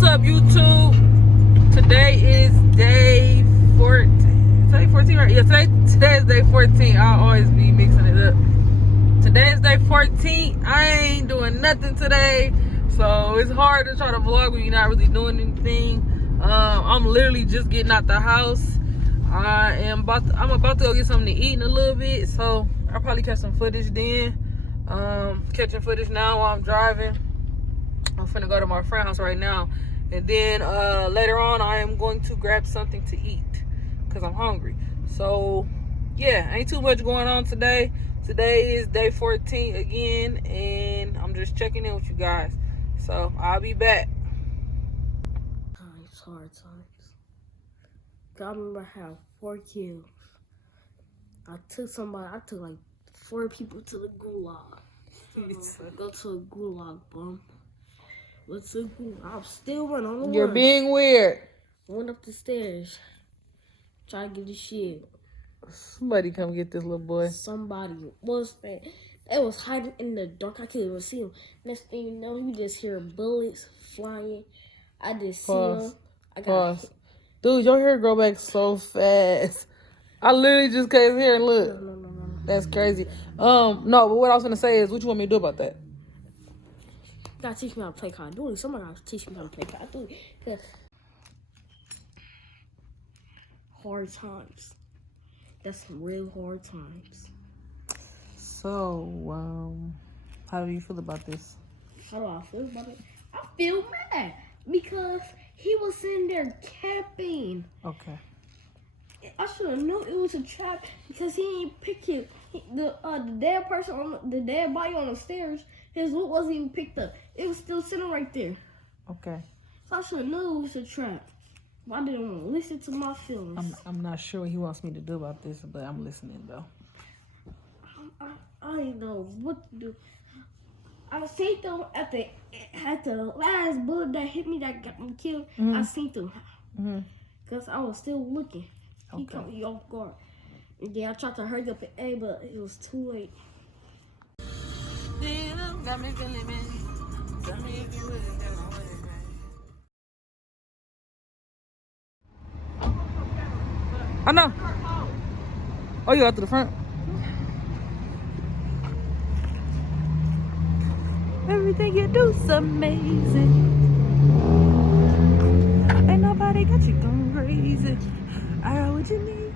What's up, YouTube? Today is day 14. Today 14, right? Yeah, today is day 14. I'll always be mixing it up. Today is day 14. I ain't doing nothing today, so it's hard to try to vlog when you're not really doing anything. I'm literally just getting out the house. I'm about to go get something to eat in a little bit, so I'll probably catch some footage then. Catching footage now while I'm driving. I'm finna go to my friend's house right now, and then later on I am going to grab something to eat because I'm hungry. So yeah, ain't too much going on today. Today is day 14 again, and I'm just checking in with you guys. So I'll be back. Hard times. I remember I had 4 kills. I took like 4 people to the gulag. Go to a gulag, bum. What's a gulag? I'm still running on the run. You're being weird. Went up the stairs. Try to get the shit. Somebody come get this little boy. Somebody was there. They was hiding in the dark. I couldn't even see him. Next thing you know, you just hear bullets flying. I just see him. Pause. Dude, your hair grow back so fast. I literally just came here and look. No. That's crazy. No, but what I was gonna say is, what you want me to do about that? You gotta teach me how to play Call of Duty. Somebody gotta teach me how to play Call of Duty. Hard times. That's some real hard times. So, how do you feel about this? How do I feel about it? I feel mad because he was sitting there camping. Okay. I should have known it was a trap because he didn't pick it. The dead person the dead body on the stairs, his loot wasn't even picked up. It was still sitting right there. Okay. So I should have known it was a trap. But I didn't want to listen to my feelings. I'm not sure what he wants me to do about this, but I'm listening though. I didn't know what to do. I seen them at the last bullet that hit me that got me killed. Mm-hmm. I seen them because I was still looking. He caught me off guard. And then I tried to hurry up and aim, but it was too late. I know. Oh, you out to the front? Everything you do's amazing. Ain't nobody got you going crazy. I got what you need.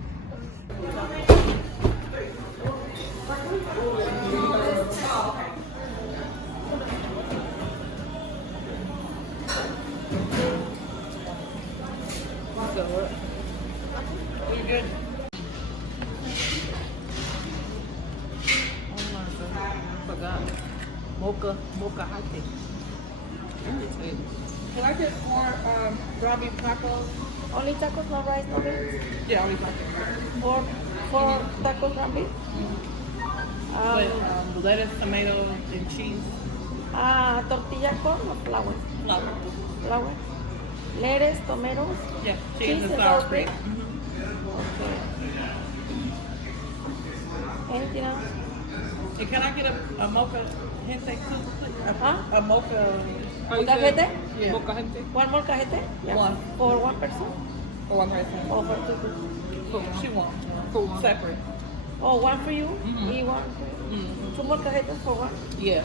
You good? I forgot. Mocha hot tea. Can I get 4 ground beef tacos? Only tacos, no rice, no beans? Yeah, only tacos. 4 tacos ground beef? With lettuce, tomatoes, and cheese. Tortilla con or flour? Flour. Flour. Lettuce, tomatoes, Yeah, cheese and sour cream. Okay. Anything else? And can I get a mocha gente too, please? Huh? A mocha. Molcajete? Yeah. Mocha gente. One molcajete? Yeah. One. For one person? For one person. Or for 2 people? She wants. For one. Separate. Oh, one for you? You one for you? 2 molcajetes for one? Yeah.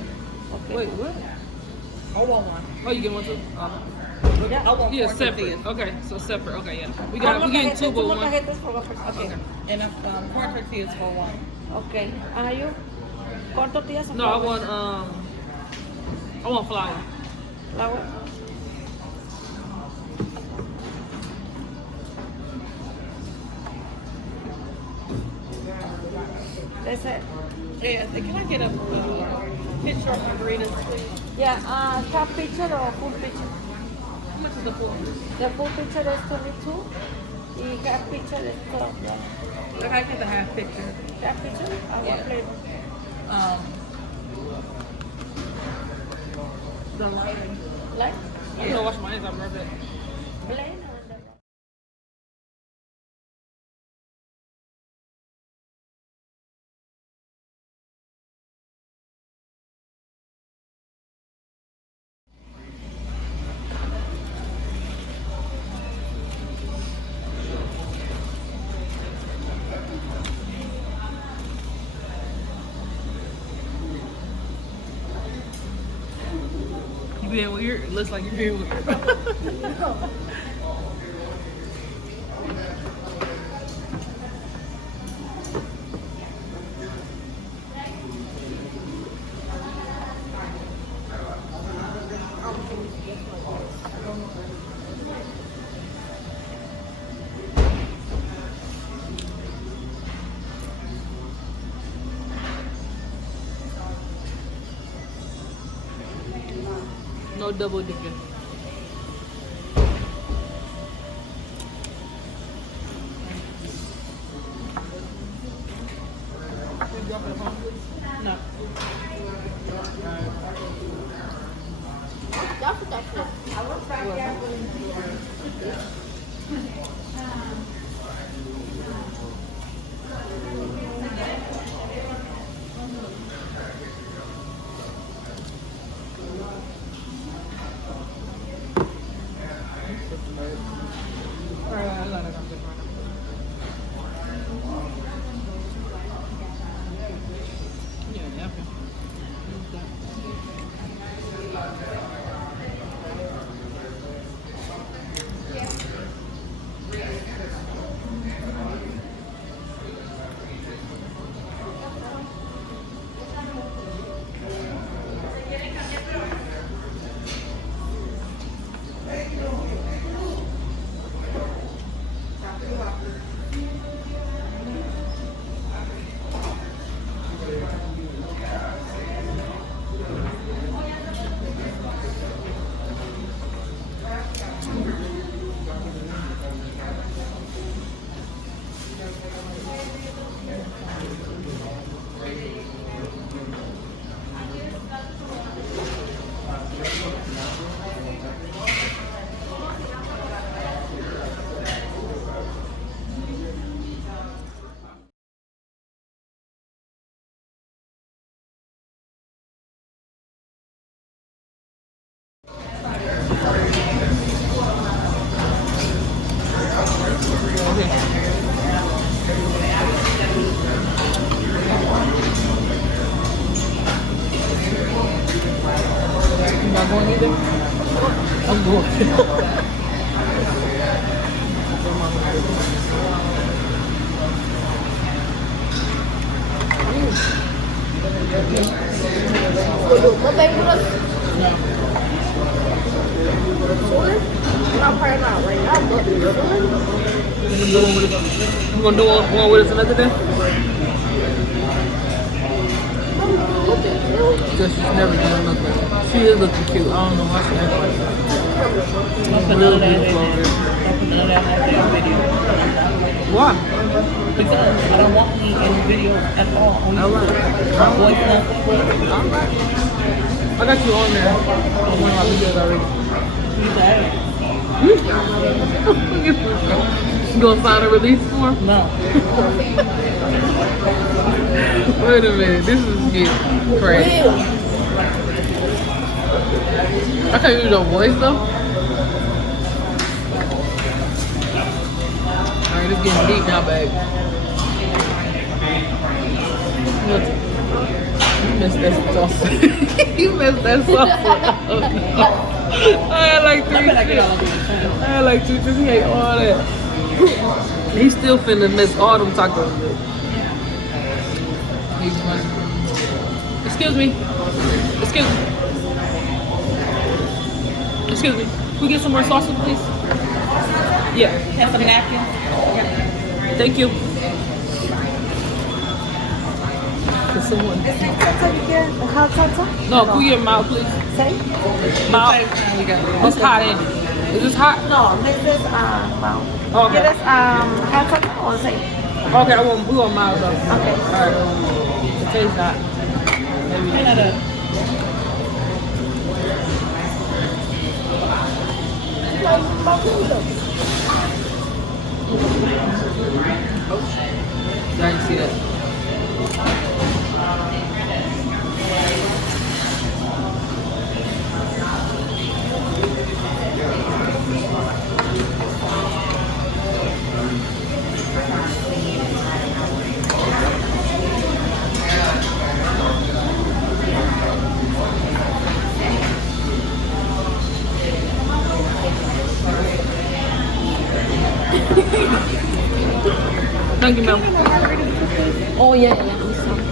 Okay. Wait, what? I want one. Oh, you get one too? Yeah. I want 4 separate. tortillas. Okay, so separate. Okay, yeah. We getting 2, but 1. molcajetes for one person. Okay. And 4 tortillas for one. Okay. And you? Corn tortillas or No, I flour? want flour. Flour? That's it? Yeah, can I get a picture of margaritas, please? Yeah, half picture or full picture? How much is the full? The full picture is 22. The half picture is 12. Yeah. Like I get the half picture. Half picture? What flavor? The light. Like? I'm gonna wash my hands. I'll be right back. Plain or You being weird? It looks like you're being weird. No double dipping. No. Y'all put that shit. I was back there. going either? I'm going. Will you mukbang with us? Sure. I'm probably not right now, but sure. You gonna do one with us another day? Because she's never done nothing. She is looking cute. I don't know why she acts like that. I'll put none of that in the video. Why? Because I don't want me in the video at all. Alright. Alright. I got you on there. On one of my videos already. You gonna sign a release form? No. Wait a minute, this is getting crazy. I can't use your voice though. Alright, it's getting deep now, babe. You missed that sauce. You missed that sauce. I had like three. I had like two. Just he ate all that. He's still finna miss all them tacos. Excuse me. Excuse me. Excuse me. Can we get some more sausage, please? Yeah. Have some napkins? Thank you. Can someone? No, can we get mild, please? Mild. What's hot in it? Is this hot? No, this is well. Okay. Get us hot or say. Okay, we want mild though. Okay. Alright. The taste hot. Maybe. I didn't see that. Thank you, ma'am. Oh yeah.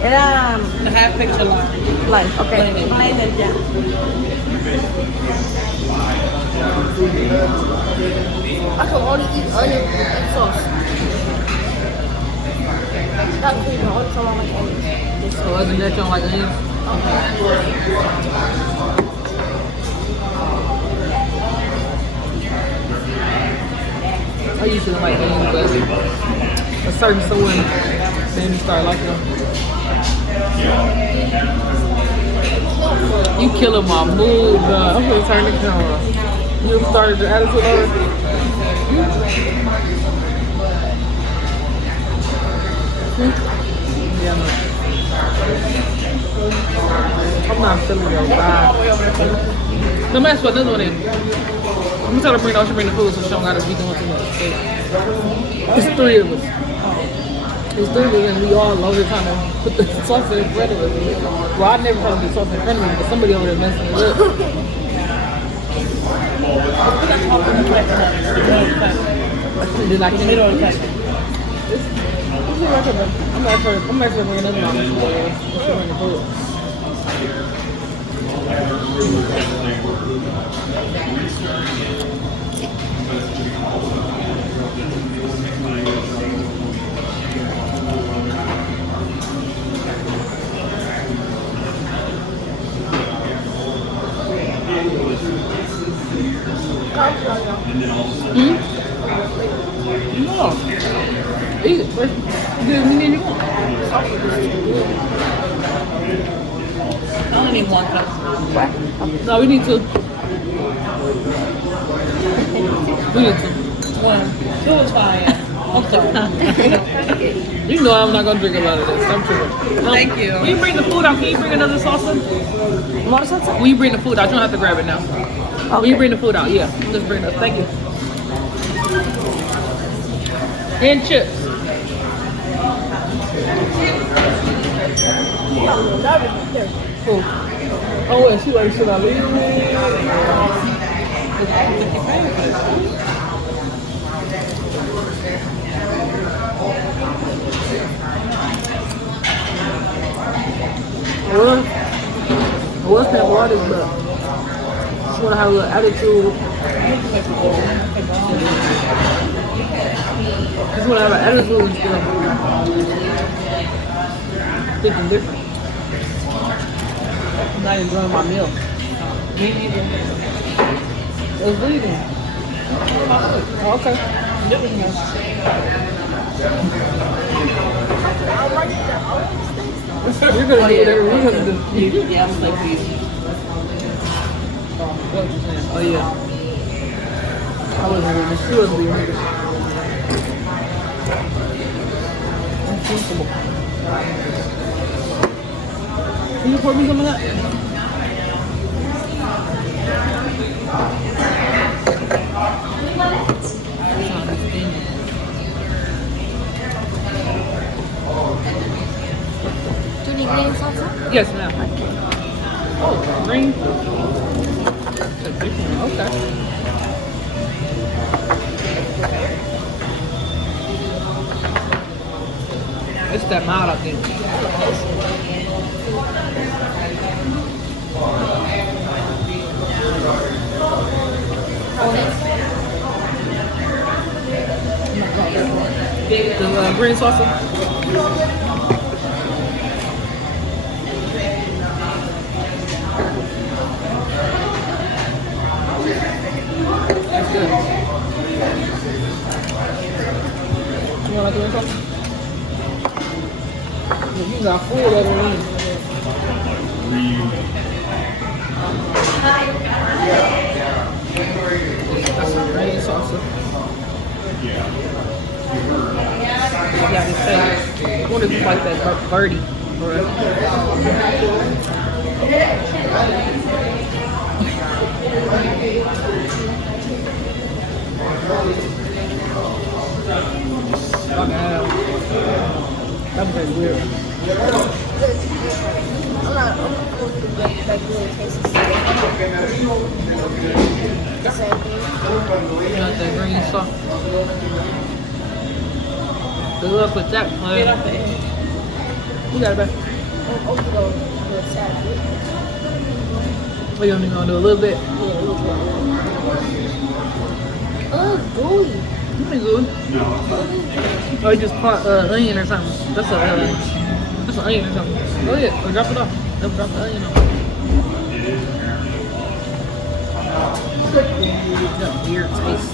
Era The half picture line. live. Okay. Blended, yeah. I can only eat onion and sauce. That's the only time I like onions. So other than that, you don't like onions? I usually don't like onions, but a certain someone made me start liking them. You killing my mood, bro. I'm gonna turn the camera. You started your attitude over? Yeah, I'm not feeling your vibe. No matter what, this one is. I'm gonna tell her bring the food so she don't gotta be doing too much. It's 3 of us. It's 3 of us and we all over trying to put the sauce in front of us. Well, I never try to put sauce in front of me, but somebody over there messing it up. Did I get it on the I'm not for bringing another one. No. Eat it first. Give me any more. I only need 1 cup. What? No, we need 2. We need 2. 1. 2 is fine. I'm sorry. You know I'm not gonna drink a lot of this. I'm tripping. Thank you. When you bring the food out, can you bring another salsa? More salsa? When you bring the food out, you don't have to grab it now. Okay. When you bring the food out, yeah. Just bring it. Thank you. And chips. Oh, oh, and she like, should I leave? Well, what's that water, but just want to have a little attitude. Just want to have an attitude and stuff. Thinking different. I'm not enjoying my meal. Me neither. It's leaving. Oh, okay. It was nice. You're gonna do whatever we're gonna do. Yeah, I was like, please. Oh yeah. I wasn't really sure to be here. Can you pour me some of that? Do you need green salsa? Yes, ma'am. Oh, green. Okay. It's that mild, I think. The green salsa. That's good. You want like green salsa? You got full of it. That's some green salsa. Yeah, it's I wonder if it's like that birdie. Or that was weird. I'm not like really tastes the same thing. You want that green sauce? The little put that. Get off the edge. You got it back. I'm gonna go to the side. We only gonna do a little bit. Oh, gooey. Pretty good. Or you just pot onion or something. That's an onion or something. Go ahead, or drop it off. Drop the onion off. That weird taste.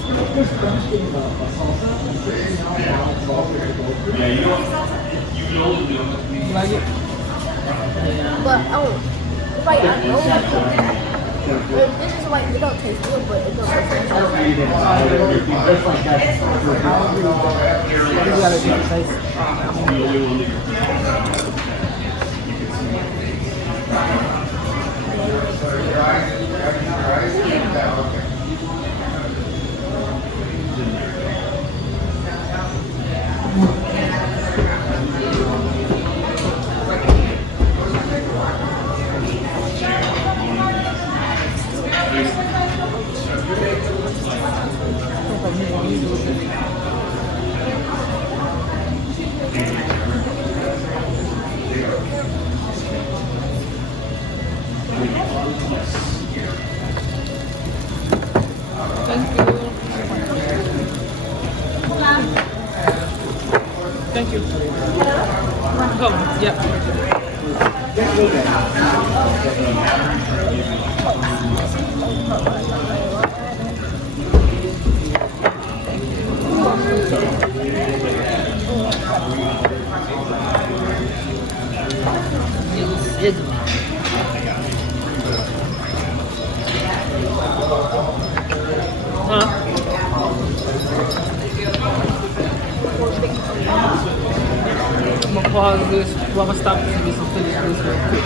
You like it? Yeah. But like I know this is like it don't taste good, but it don't taste good. You got a different taste. Thank you. Come on. Yeah. Huh? I'm gonna pause this. Well, I'm gonna stop this and get some finished food real quick.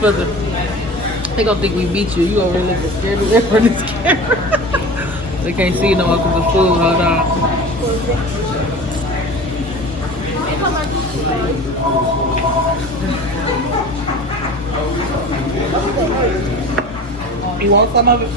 Further. They gonna think we beat you. You over there looking scared away from this camera. They can't see no more because the food. Hold on. You want some of it?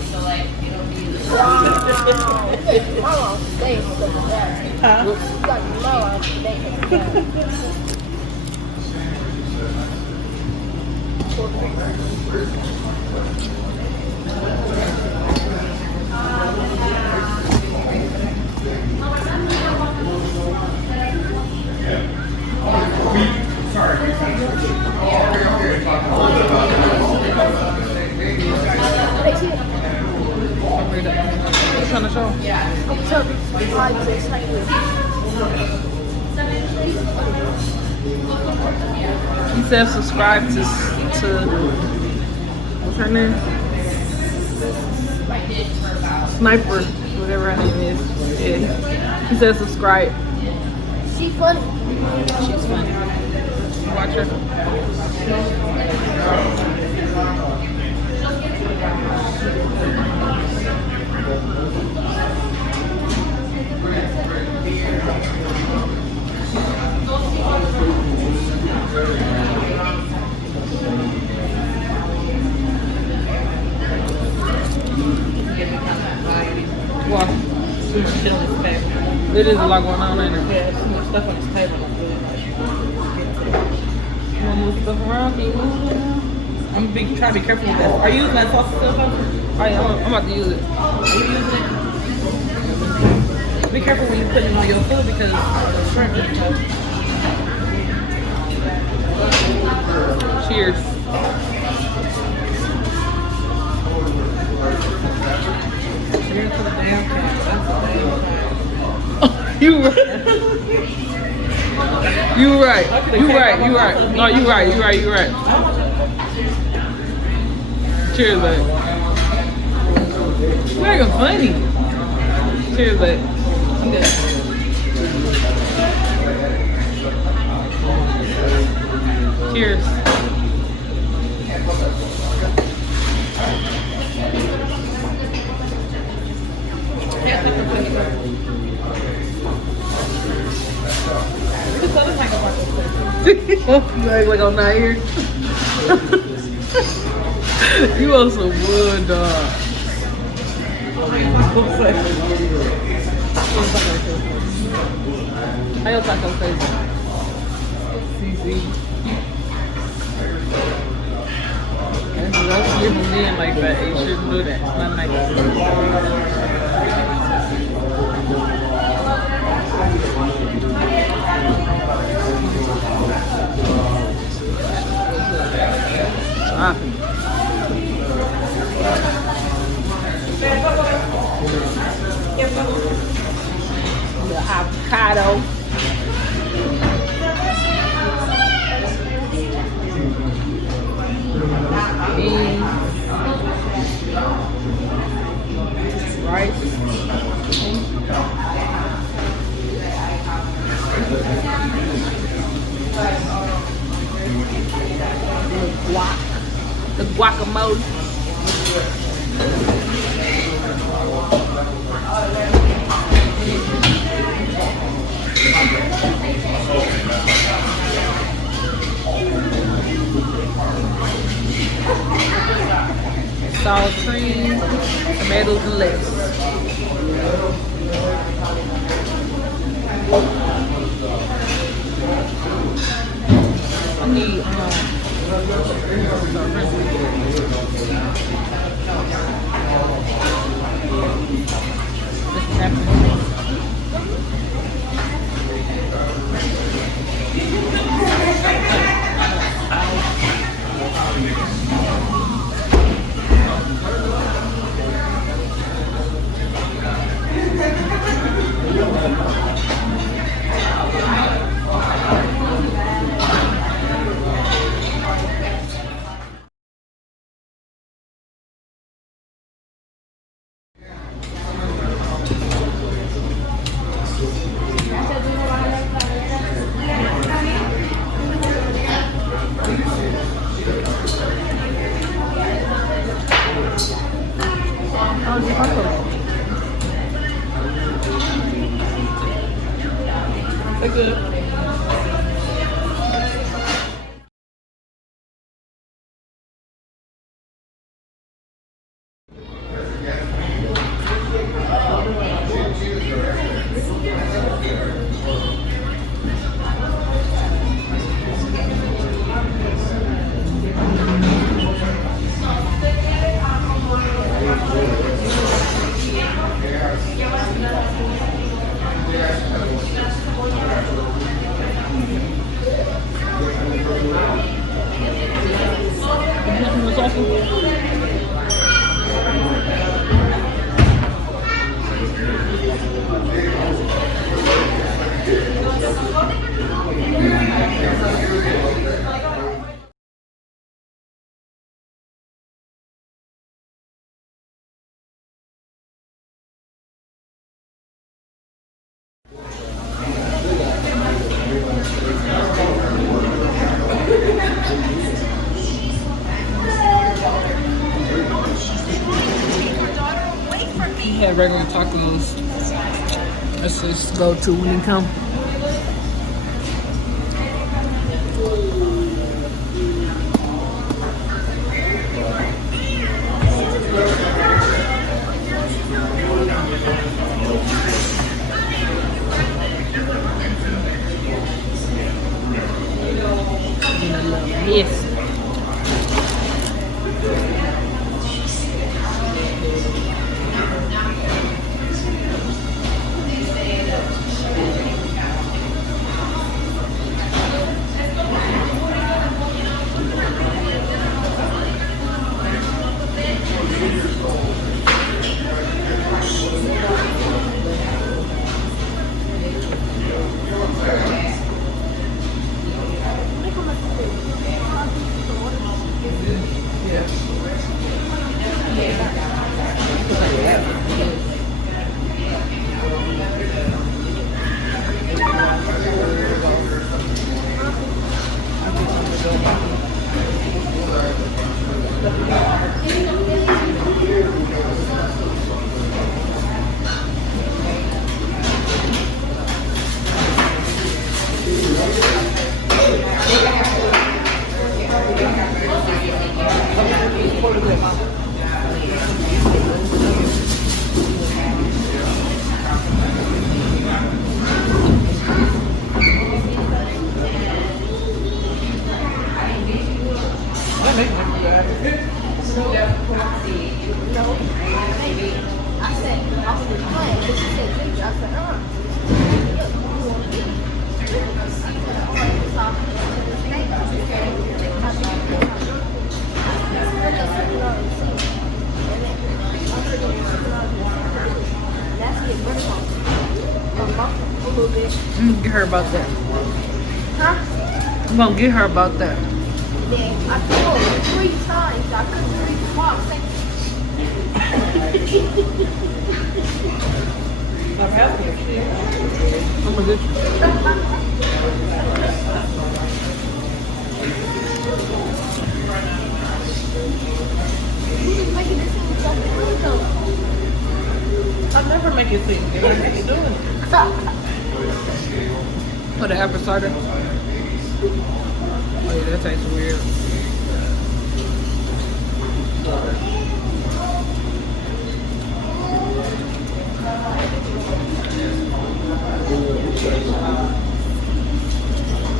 What kind of show? He said subscribe to what's her name? Sniper, whatever her name is. Yeah. He said subscribe. She funny. She's funny. Watch her. What? Too much shit on this table. It is a lot going on, ain't it? Yeah, too much stuff on this table. I'm good. You wanna move stuff around? Can you move it around? I'm gonna try to be careful with that. Are you using that sauce still? I'm about to use it. Are you using it? Be careful when you put it on your food because the shrimp is tough. Cheers. Cheers to the damn cat. That's the damn cat. You were. You right. You right. You right. No, you right. You right. You right. Cheers, babe. You're making funny. Cheers, babe. I'm good. Cheers. Like I'm not here. You on some wood, dog. How your taco face? CC. That's different men like that. You shouldn't do that. It's not nice. The avocado. Beans. Rice. The guacamole. Sour cream, tomatoes and lettuce. I need They're good. Had regular tacos. Let's just go to when you come. Yes. Get her about that. Huh? I'm gonna get her about that. Then I told her 3 times I couldn't read the box. I'm happy. I'm gonna get you. I never make it seem good. How you doing it? Put an apple cider. Oh yeah, that tastes weird.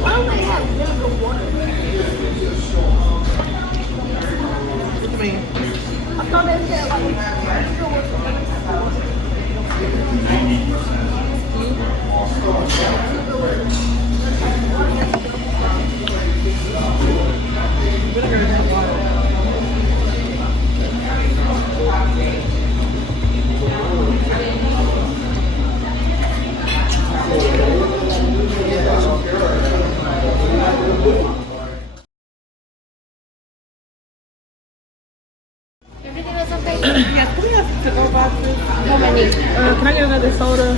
Why don't they have vinegar water? What you mean? I thought they said like vinegar was another type of water. Vinegar is not water. Everything was okay? Yes, can we have to-go boxes? How many? Can I get another soda?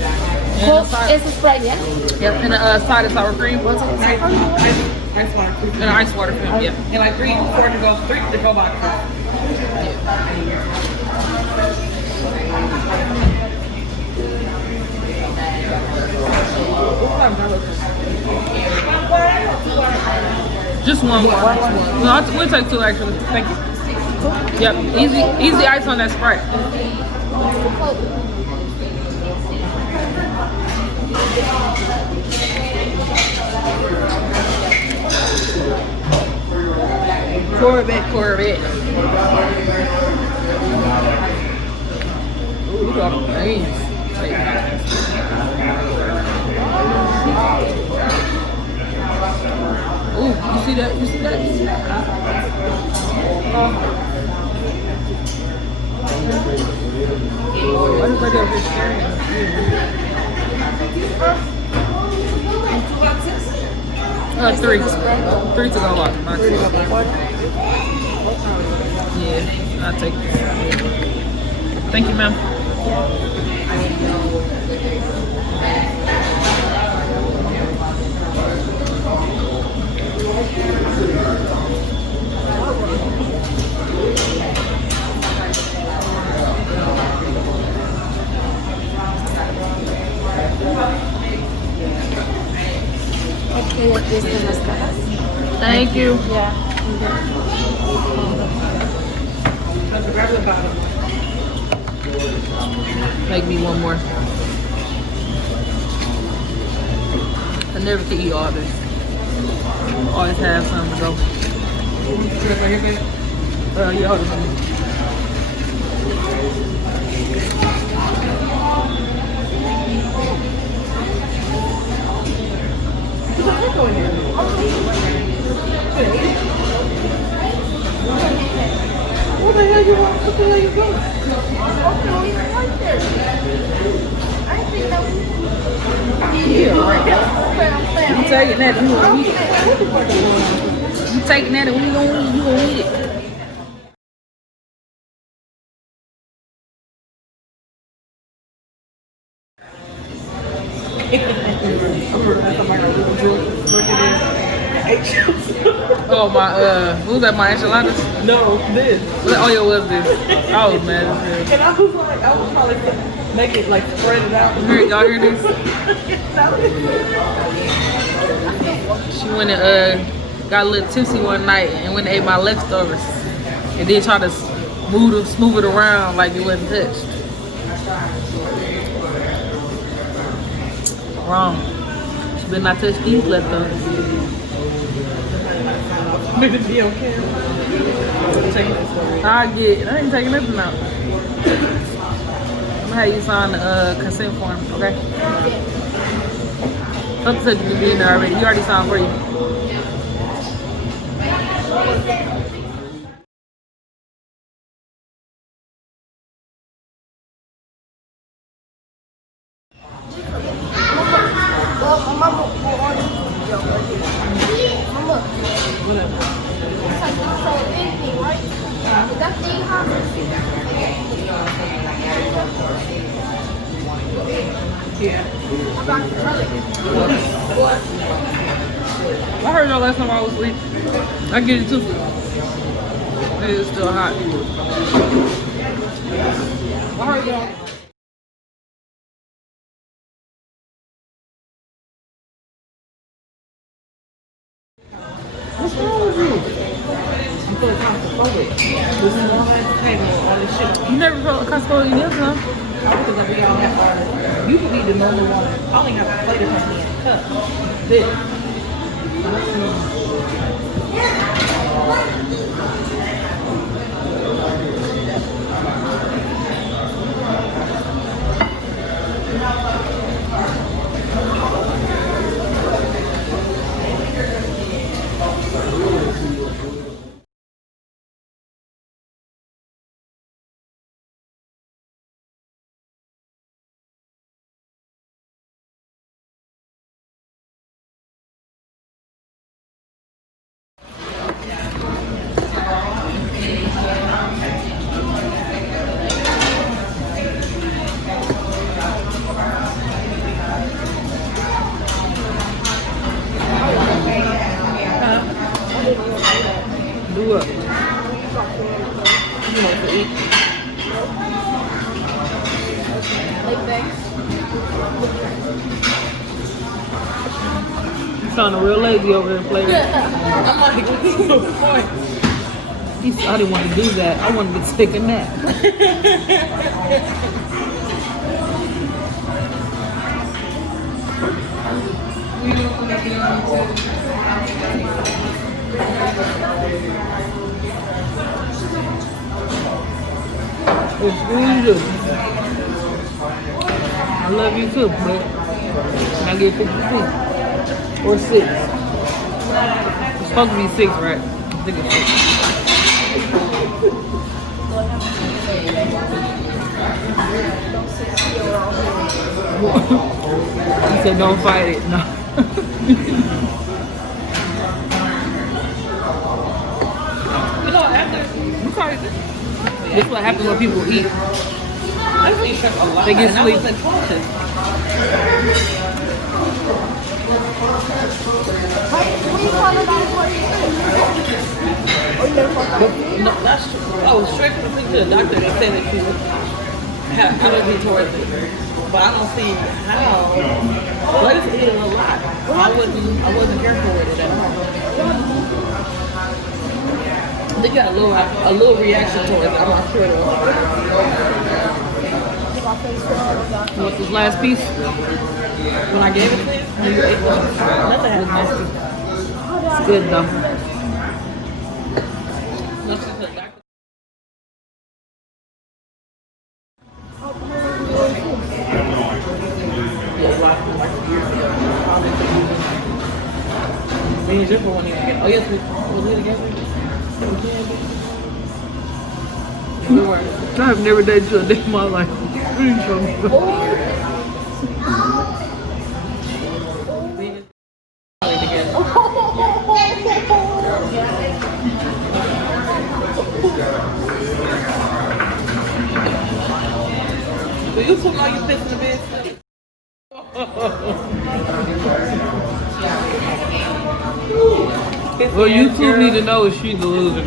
And a side, It's a Sprite, yeah? yep, and a side of sour cream. Ice water. And an ice water cream, yep. And like 3 to-go boxes. Just one more. No, we'll take 2 actually. Thank you. Yep, easy ice on that Sprite. Corvette. Ooh, look at all the names. Ooh, you see that? Why is everybody over here staring at me? 3. 3 to go on. Yeah, I'll take this. Thank you, ma'am. Okay, aquí están las cajas. Thank you. Yeah. Grab the bottom. Make me one more. I never can eat all this. Always have some to go. Yeah, hold on. What the hell you want? What the hell you doing? Yeah, right. You taking that and you gonna eat it. You taking that and you gonna eat it. Oh my, what was that, my enchiladas? No, this. Oh yeah, what was this? I was mad as hell. And I was probably make it like spread it out. Y'all hear this? She went and got a little tipsy one night and went and ate my leftovers. And then tried to smooth it around like it wasn't touched. Wrong. She better not touch these leftovers. Maybe be okay. I ain't taking nothing out. gonna have you sign the consent form, okay? Something said you be in there already. You already signed for you. Yeah. I heard y'all last time I was asleep. I get it too. It is still hot. I heard y'all. What's wrong with you? I'm feeling claustrophobic. This is long ass table, all this shit. You never felt claustrophobic in this, huh? Because we all have our, you can be the number one. I only have a plate in my hand. Cup. This. Do what? You know, to eat. You sounding real lazy over there, player. I'm like, what's the point? He said, I didn't want to do that. I wanted to take a nap. It's good. I love you too, but can I get 50 feet? Or 6? It's supposed to be 6, right? I think it's 6. He said, don't fight it. No. You know, after, This is what happens when people eat. I really slept a lot. They get and I sleep. wasn't cautious. No, that's true. I was straight from the to the doctor. They said that you have allergy towards it, but I don't see how. Lettuce eating a lot. I wasn't careful with it at all. They got a little reaction towards it. I'm not sure though. What's this last piece? When I gave it to you, you ate them. Nothing has nasty. It's good though. Nothing to the doctor. Me and Jennifer went together. Oh yes, was we together? We were. I have never dated you a day in my life. What are you talking about? We were together. So you took all your piss in the bed? Well, you two need to know if she's delusional.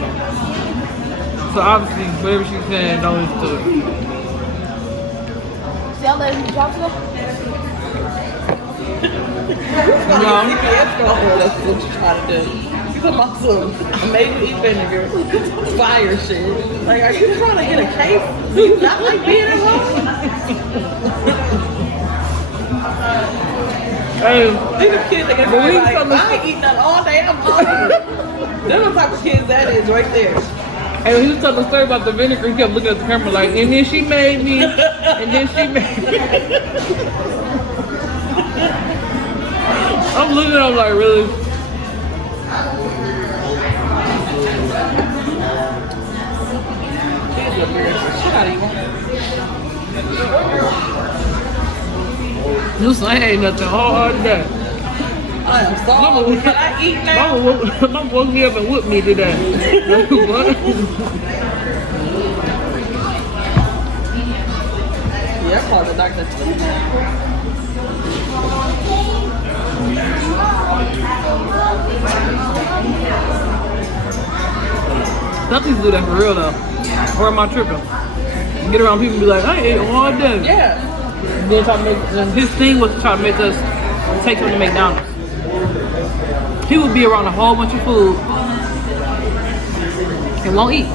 So obviously, whatever she's saying, don't listen to it. See, I let him talk to them. No. CPS girl, that's what you try to do. You come out some maybe eat vinegar, fire shit. Like, are you trying to get a case? Do you not like being at home? Hey, These are kids that get But we like, from the- I ain't eating that all day. I'm hungry. They're the type of kids that is right there. And when he was telling the story about the vinegar, he kept looking at the camera like, and then she made me, and then she made me. I'm looking at him like, really? Listen, I ain't nothing hard that. I am sorry. Can I eat now? Mama woke me up and whooped me today. What? Yeah, I called the doctor too. Some people do that for real though. Or am I tripping? Get around people and be like, I ate all day. Yeah. And then try to make, his thing was to try to make us take him to McDonald's. He would be around a whole bunch of food and won't eat.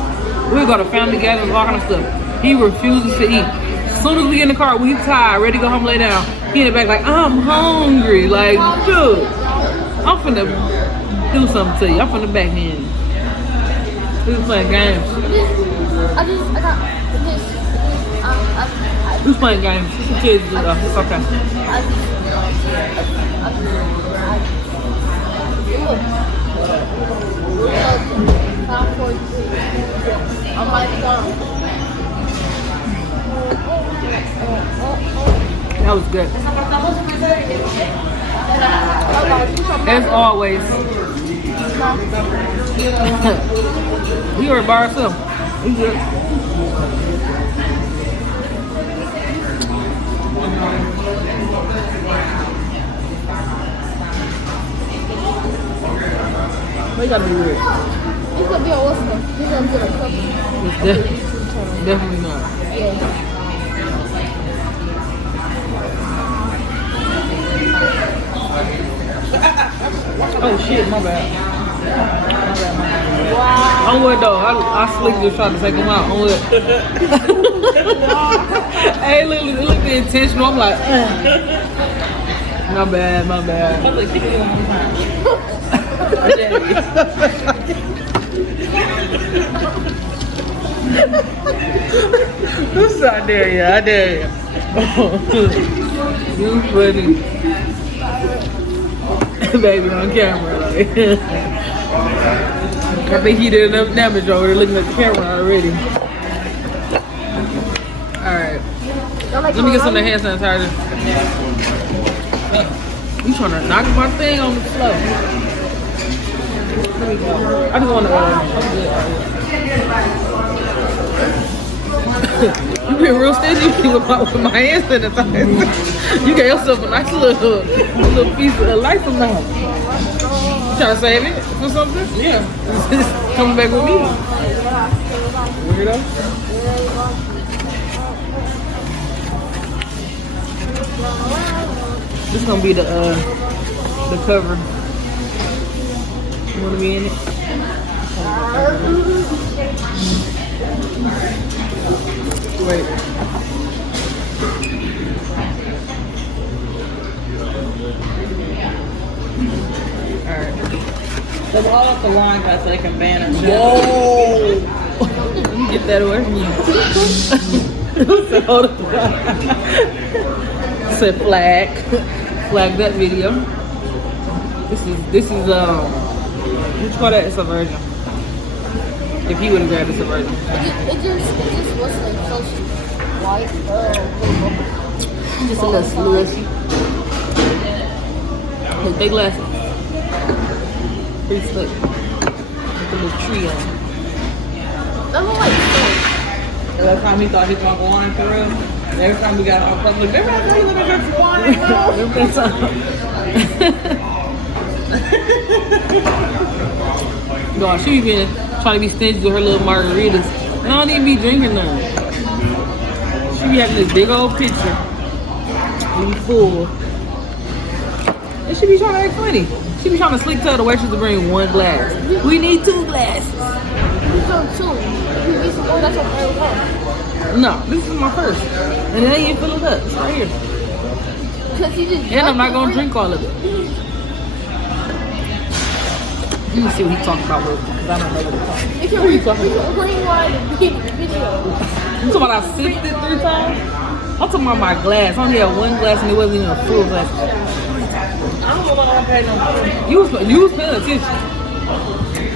We'll go to family gatherings, all kind of stuff. He refuses to eat. As soon as we get in the car, we tired, ready to go home, lay down. He in the back like, I'm hungry. Like, dude, I'm finna do something to you. I'm finna back in. We was playing games. We was playing games. It's the kids do though. It's okay. That was good. As always. We were by ourselves. We good. We gotta be weird. He's gonna be a listener. He's gonna be a couple. It's definitely not. Yeah. Oh shit, my bad. Wow. I'm with though. I slicked just tried to take him out. I'm with. Hey, look intentional. I'm like, my bad. I was like, keep it one more time. I dare you. You funny. Baby on camera. Like. I think he did enough damage over there looking at the camera already. Alright. Let me get some of the hand sanitizer. You trying to knock my thing on the floor. I just want to you been real stingy with my hand sanitizer. You got yourself a nice little piece of life amount. You trying to save it for something? Yeah. It's coming back with me. Weirdo. This is gonna be the cover. You wanna be in it? Wait. Alright. So we're all off the line guys so they can ban it. Whoa! Let me get that away from you. So hold on. Said flag. Flag that video. This is what you call that? It's a virgin. If he would have grabbed it, it's a virgin. It just was like so white. Just a little slushy. His big glasses. Pretty slick. With a little tree on. That look like snow. Every time he thought he was going to go on for real, every time we got on public, remember I thought he was going to go on Remember that song? No, she been trying to be stingy with her little margaritas. I don't even be drinking none. She be having this big old pitcher. Be full. And she be trying to act funny. She be trying to slick tell the waitress to bring one glass. We need 2 glasses. You go too. You get some more, that's your third one. No, this is my first. And it ain't even filling up. It's right here. Cause you just And I'm not gonna drink all of it. Let me see what he talking about with because I don't know what he's talking about. You can rewind the video. You talking about I sipped it 3 times? I'm talking about my glass. I only had 1 glass and it wasn't even a full glass. I don't know why I paid no attention. You was paying attention.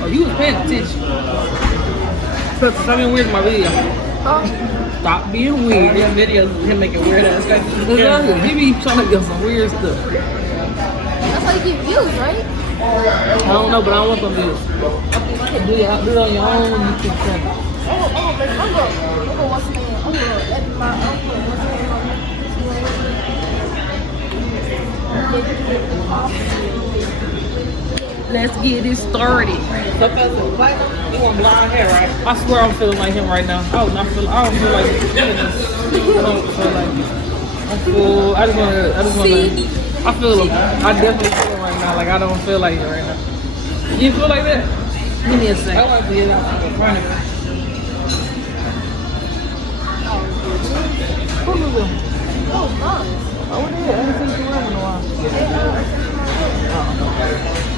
Oh, you was paying attention. Stop being weird in my video. Huh? Stop being weird. Your videos of him making weird ass faces. Exactly. He be trying to get some weird stuff. That's how you get views, right? I don't know, but I don't want them views. Do it on your own YouTube channel. I'm gonna watch the man. I'm gonna edit my Let's get it started. So fast and black, you want blonde hair, right? I swear I'm feeling like him right now. I don't feel like I don't feel like I definitely feel it right now. Like I don't feel like it right now. You feel like that? Give me a second. I want to get out in front of me. Who was him? Oh, nice. Oh, what is it? I haven't seen you around in a while.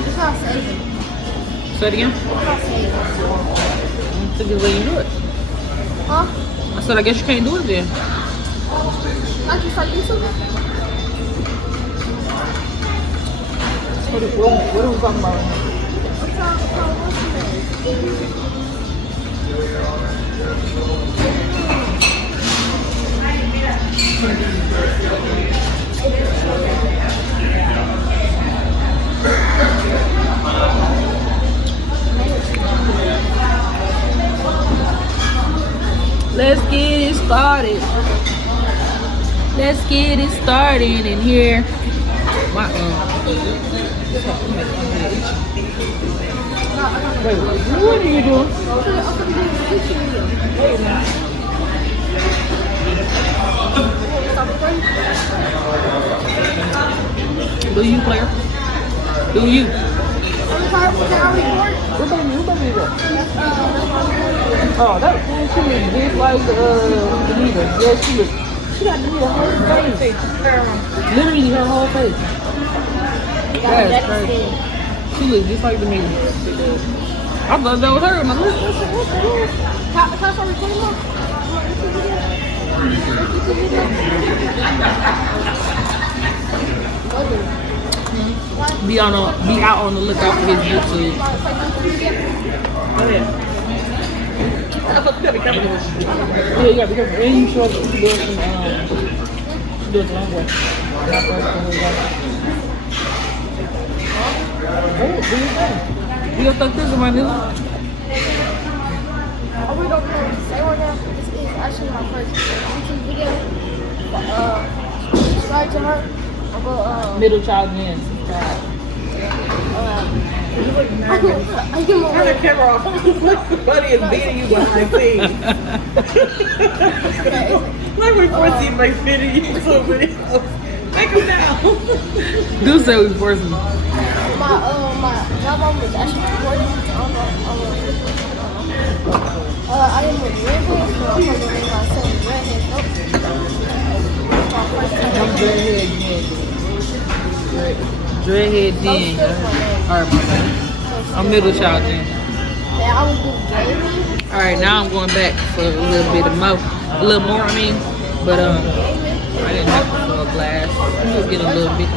It's not saving. Say it again? It's not saving. I think it's letting you do it. Huh? I said I guess you can't do it then. I can start YouTube? What are we talking about right now? Let's get it started. Let's get it started in here. My Wait, what are you doing? Do you, player? Do you? Who baby is that? Oh, that she looks just like Anita. Yeah, she got Anita whole face. Literally her whole face. That's crazy. She looks just like Anita. I thought that was her. And I looked, can I start recording more? Be out on the lookout for his YouTube. Yeah, you gotta be careful. And you show up to do it from do it the long way. Oh, do you think? You gonna stuck this in my nigga? Are we gonna say right now? This is actually my first YouTube video. Subscribe to her. Middle child Jenn. Turn the camera off. Buddy is beating you behind the scenes. Like we force you to make YouTube videos. Take them down. Do say we forced me. My mom was actually recording. I am with redhead, so I'm gonna name myself redhead. I'm dreadhead Jenn. Dreadhead Jenn. Alright, my bad. I'm middle child Jenn. Yeah, I was doing gaming. Alright, now I'm going back for a little bit of more. I mean. But I didn't have to fill a glass. I'm gonna get a little bit.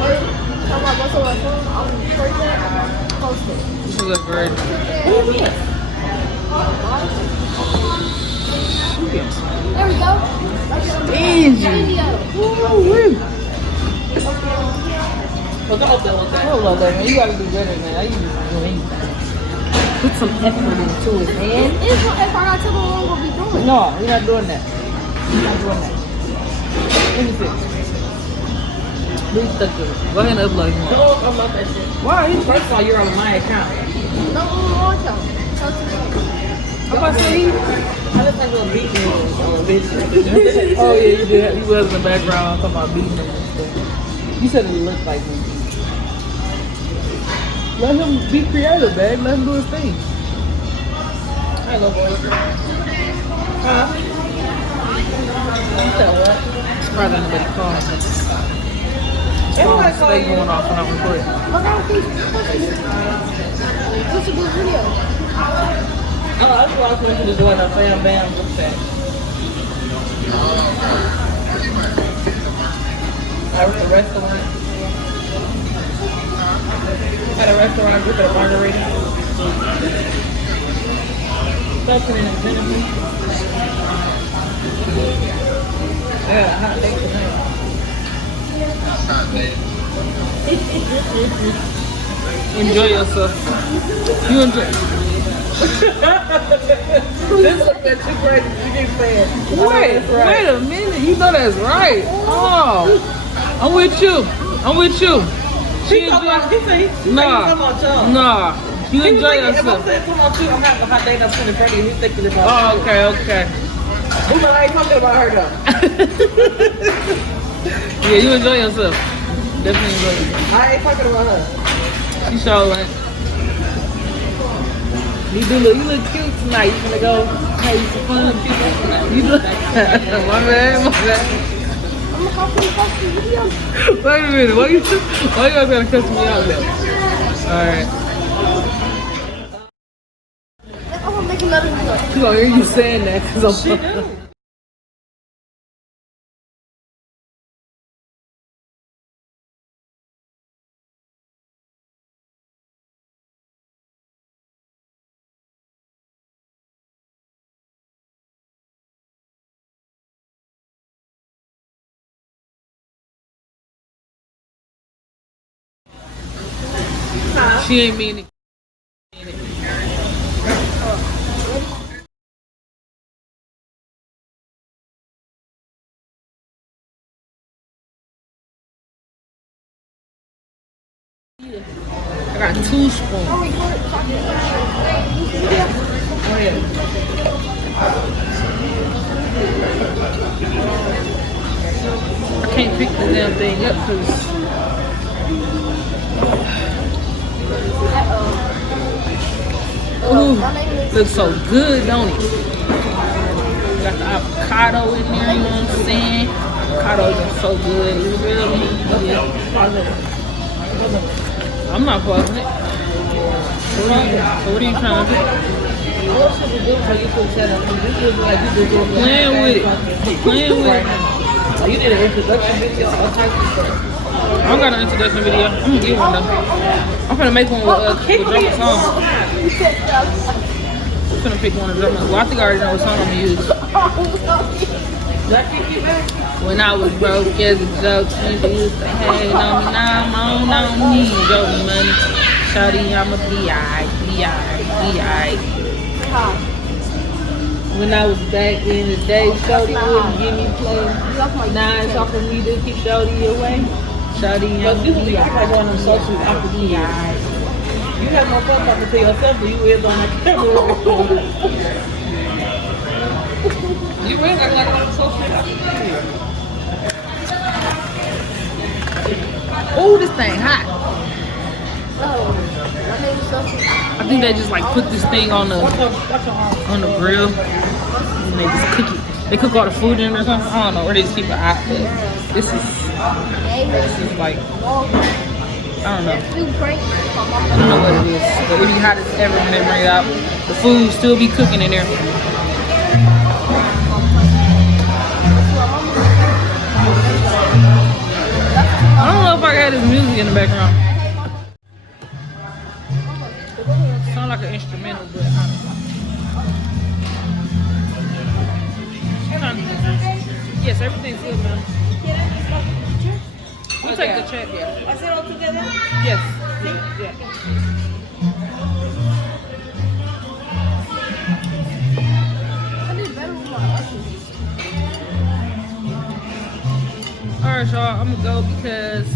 This is a bird. There we go. Stingy. Woo-wee. What's up with that? Hold on, man. You gotta do better, man. I used to do anything. Put some effort into it, man. If I got to the one, we'll be doing. No, we're not doing that. We're not doing that. Let me see. Please stuck to it. Go ahead and upload more. No, I'm not that shit. Why? First of all, you're on my account. No, account. I'm about to say I look like a little beat on a bitch. oh yeah, you did. You was in the background talking about beating them and stuff. You said it looked like me. Let him be creative, babe. Let him do his thing. Hello, boy. Huh? You said what? It's probably nobody calling me. They going off when I'm recording. What's a good video? Oh, that's why I was going to the door and I bam, bam, what's that? I was at a restaurant. At a restaurant, group at a margarita. Something in the cinnamon. Yeah, hot steak tonight. Enjoy yourself. You enjoy. This look at you crazy. You didn't say it. Wait a minute. You know that's right. Oh, I'm with you. I'm with you. She enjoy. Nah. You enjoy yourself. If I said come on too, I'm having a hot day and I'm feeling pretty. He's thinking about Oh, okay. He's like, I ain't talking about her though. Yeah, you enjoy yourself. Definitely enjoy yourself. I ain't talking about her. You sure like. You look cute tonight. You gonna go have some fun? You look. My bad. I'm gonna call for the fucking video. Wait a minute. Why you guys gotta cuss me out though? Alright. I'm gonna make another video. She gonna hear you saying that because I'm She ain't mean it. I got 2 spoons. Oh yeah. I can't pick the damn thing up because ooh, looks so good, don't it? Got the avocado in there, you know what I'm saying? Avocados are so good, you feel me? Yeah. I'm not pausing it. So what are you trying to do? Playing with it. Playing with it. You did an introduction video, all types of stuff. I don't got an introduction video. I'm gonna get one though. I'm gonna make one with drummer song. I'm gonna pick one of drummer. Well, I think I already know what song I'm gonna use. When I was broke as a joke, people used to hate on me. Now I'm on me, joke money. Shawty, I'ma be alright. When I was back in the day, Shawty wouldn't give me play. Now it's off of me to keep Shawty away. Shawty, I'ma be alright. You have more fun talking to yourself than you is on that camera. You really act like I'm so shit. Oh, this thing hot. My name is Sophie. I think they just like put this thing on the grill and they just cook it. They cook all the food in it or something. I don't know, or they just keep it hot. But this is like, I don't know. I don't know what it is, but it be hot as ever when they bring it out. The food still be cooking in there. I don't know if I got his music in the background. Sound like an instrumental, but I don't know. Yes, everything's good, man. We'll take the check, yeah. Is it all together? Yes. Yeah. Alright, y'all, I'm gonna go because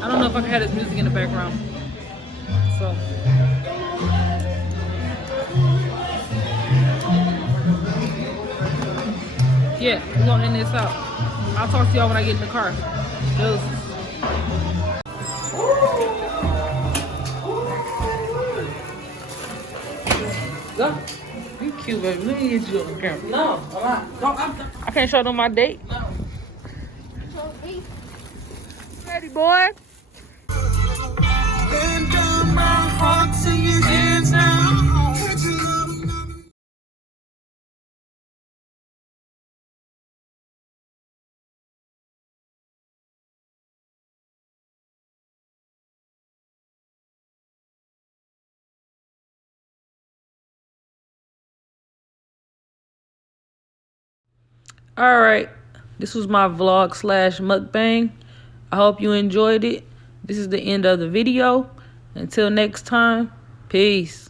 I don't know if I can have his music in the background. So yeah, we're gonna end this out. I'll talk to y'all when I get in the car. Deuces. Go. You cute, baby. Let me get you on the camera. No, I'm not. No, I can't show them my date. No. Ready, boy? All right, this was my vlog slash mukbang. I hope you enjoyed it. This is the end of the video. Until next time, peace.